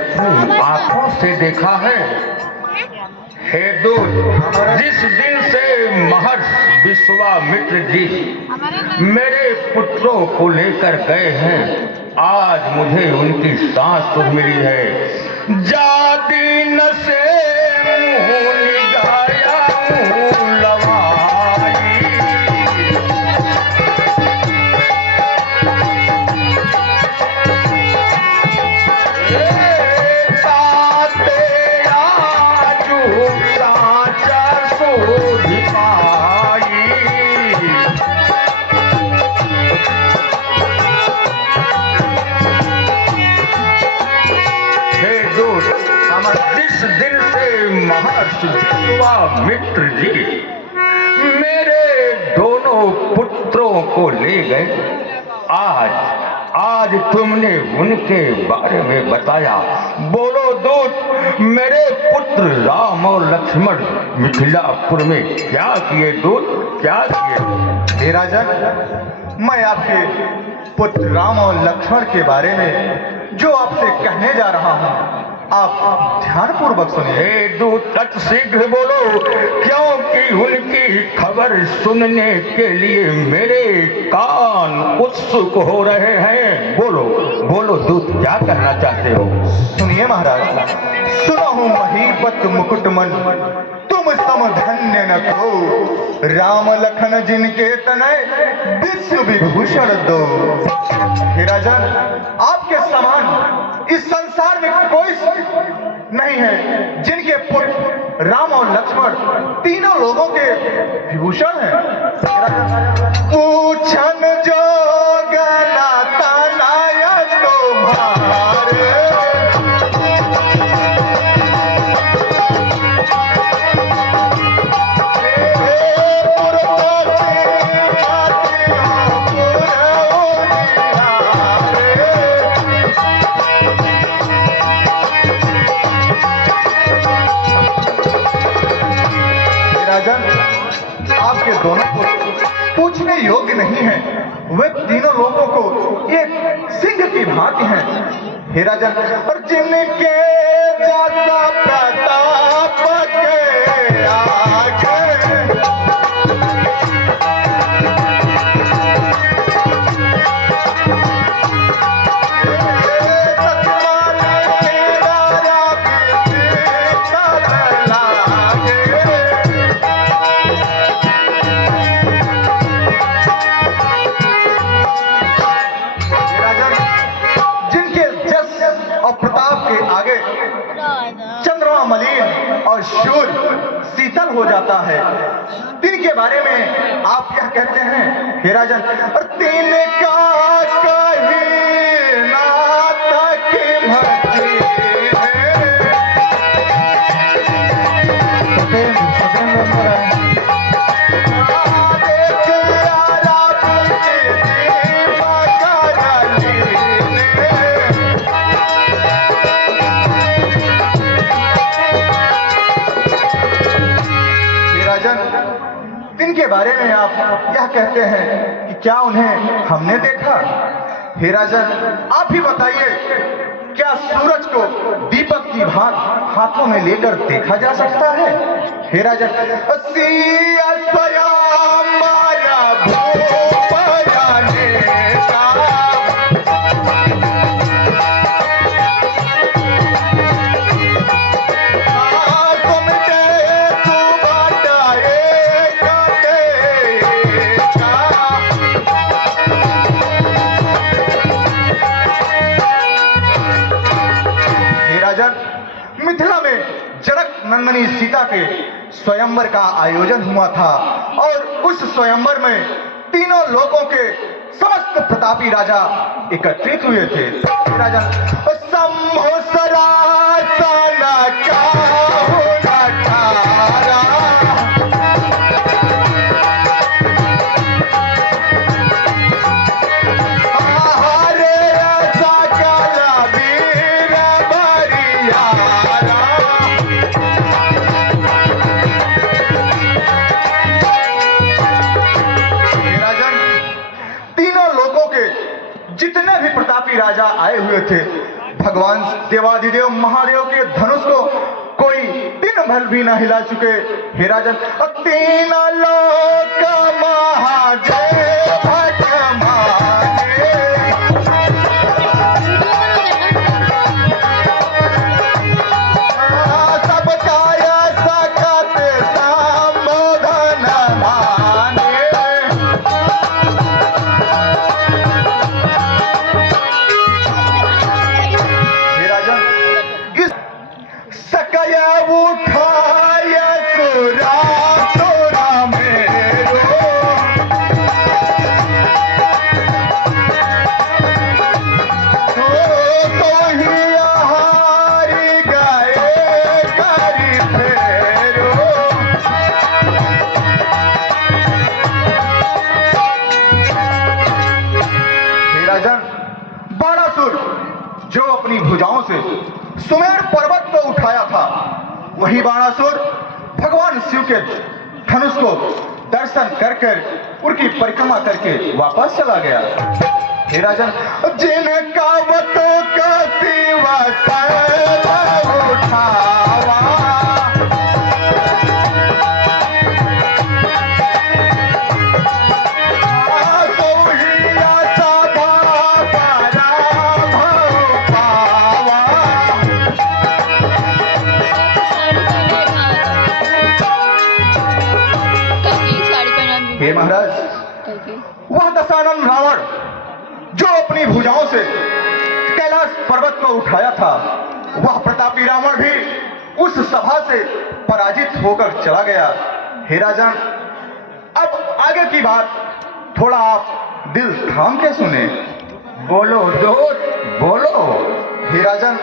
अपनी आंखों से देखा है। हे दूत, जिस दिन से महर्षि विश्वामित्र जी मेरे पुत्रों को लेकर गए हैं, आज मुझे उनकी सांस सुध मिली है। जाती न से मुँह निगाया मुँह लवाई, ताते आजू साचा सोध पाई। हे दूत, जिस दिन से महर्षि विश्वामित्र जी मेरे दोनों पुत्रों को ले गए, आज तुमने उनके बारे में बताया। बोलो दूत, मेरे पुत्र राम और लक्ष्मण मिथिलापुर में क्या किए? दूत, क्या किए? हे राजन, मैं आपके पुत्र राम और लक्ष्मण के बारे में जो आपसे कहने जा रहा हूँ, आप ध्यानपूर्वक सुनिए। हे दूत, शीघ्र बोलो, क्योंकि उनकी खबर सुनने के लिए मेरे कान उत्सुक हो रहे हैं। बोलो बोलो दूत, क्या करना चाहते हो? सुनिए महाराज, सुना हूँ महीपत मुकुटमन तुम सम धन्य न को, राम लखन जिनके तनय विश्व विभूषण दो। हे राजन, आपके समान इस संसार में कोई नहीं है जिनके पुत्र राम और लक्ष्मण तीनों लोगों के विभूषण हैं। पूछन जो गला तनाया तुम्हारे, आपके दोनों पुत्र पूछने योग्य नहीं है। वे तीनों लोगों को एक सिंह की भांति हैं। हे राजन, और जिनके जाता प्रताप के आगे चंद्रमा मलिन और सूर्य शीतल हो जाता है, दिन के बारे में आप क्या कहते हैं? हे राजन, और दिन का कहीं नाता की भक्ति के बारे में आप यह कहते हैं कि क्या उन्हें हमने देखा? हे राजन, आप ही बताइए, क्या सूरज को दीपक की भांत हाथों में लेकर देखा जा सकता है? हे राजन, मिथिला में जनक नंदनी सीता के स्वयंवर का आयोजन हुआ था और उस स्वयंवर में तीनों लोगों के समस्त प्रतापी राजा एकत्रित हुए थे। राजा जितने भी प्रतापी राजा आए हुए थे, भगवान देवाधिदेव महादेव के धनुष को कोई दिन भर भी न हिला चुके। हे राजन, तीन लोक महाजय भगवाने, जो अपनी भुजाओं से सुमेर पर्वत को उठाया था, वही बाणासुर भगवान शिव के धनुष को दर्शन कर उनकी परिक्रमा करके वापस चला गया। हे राजन, जिनका वतों का शिवा उठावा, हे महाराज, वह दशानन रावण जो अपनी भुजाओं से कैलाश पर्वत को उठाया था, वह प्रतापी रावण भी उस सभा से पराजित होकर चला गया। हे राजन, अब आगे की बात थोड़ा आप दिल थाम के सुने। बोलो दूत, बोलो। हे राजन,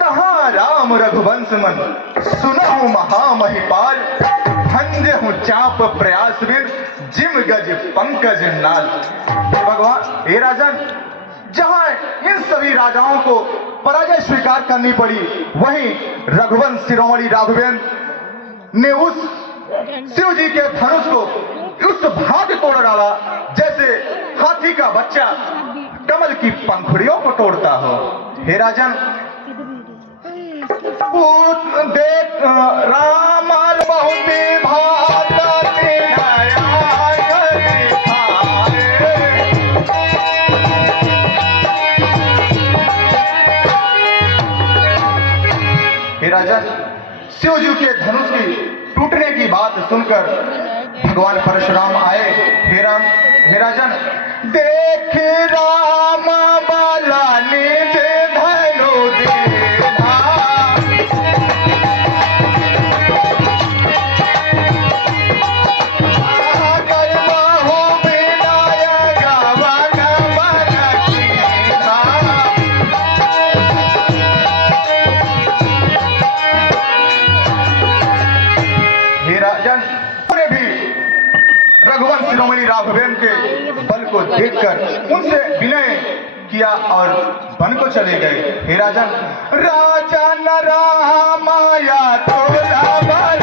तहाँ राम रघुवंश मन सुनहु महामहिपाल, भंजे हूँ चाप प्रयासवीर जिम गज पंकज नाल। भगवान, हे राजन, जहां इन सभी राजाओं को पराजय स्वीकार करनी पड़ी, वहीं रघुवंश शिरोमणि राघवेंद्र ने उस शिव जी के धनुष को उस भाग तोड़ डाला जैसे हाथी का बच्चा कमल की पंखुड़ियों को तोड़ता हो। हे राजन, देख रामाल बहुत राजन, शिव जी के धनुष की टूटने की बात सुनकर भगवान परशुराम आए। हे राजन, देख राम बाला निज धनु दीना, करबहु विनायक वन वन कीना। हे राजन, उन्हें भी रघुवंश शिरोमणि राघवेंद्र के बल को देखकर उनसे विनय किया और वन को चले गए। हे राजन, राजन रामाया तोला बल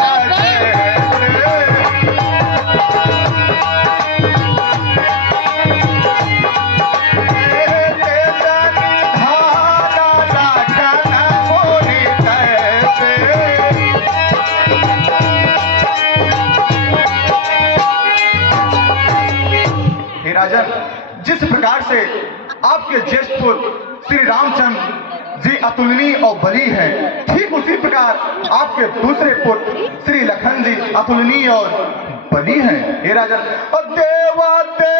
राजन, जिस प्रकार से आपके ज्येष्ठ पुत्र श्री रामचंद्र जी अतुलनीय और बली हैं, ठीक उसी प्रकार आपके दूसरे पुत्र श्री लखन जी अतुलनीय और बली हैं। हे राजन, और देवा देख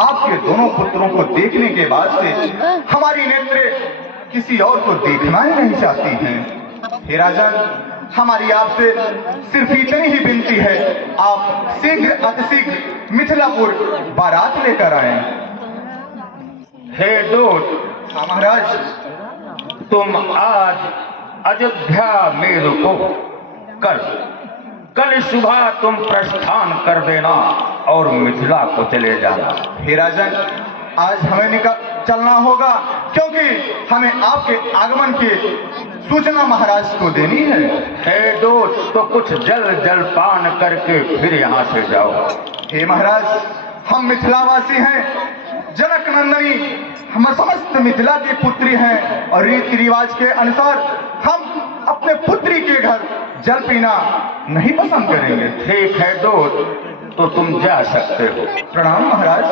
आपके दोनों पुत्रों को देखने के बाद से हमारी नेत्र किसी और को देखना ही नहीं चाहती हैं। हे राजन, हमारी आपसे सिर्फ इतनी ही विनती है, आप शीघ्र अतिशीघ्र मिथिलापुर बारात लेकर आए। हे दूत, महाराज, तुम आज अयोध्या में रुको, कल सुबह तुम प्रस्थान कर देना और मिथिला को चले जाना। हे राजन, आज हमें चलना होगा, क्योंकि हमें आपके आगमन की सूचना महाराज को देनी है। हे दूत, तो कुछ जलपान करके फिर यहाँ से जाओ। हे महाराज, हम मिथिलावासी हैं, जनक नंदनी हम समस्त मिथिला की पुत्री हैं और रीति रिवाज के अनुसार हम अपने पुत्री के घर जल पीना नहीं पसंद करेंगे। ठीक है दूत, तो तुम जा सकते हो। प्रणाम महाराज।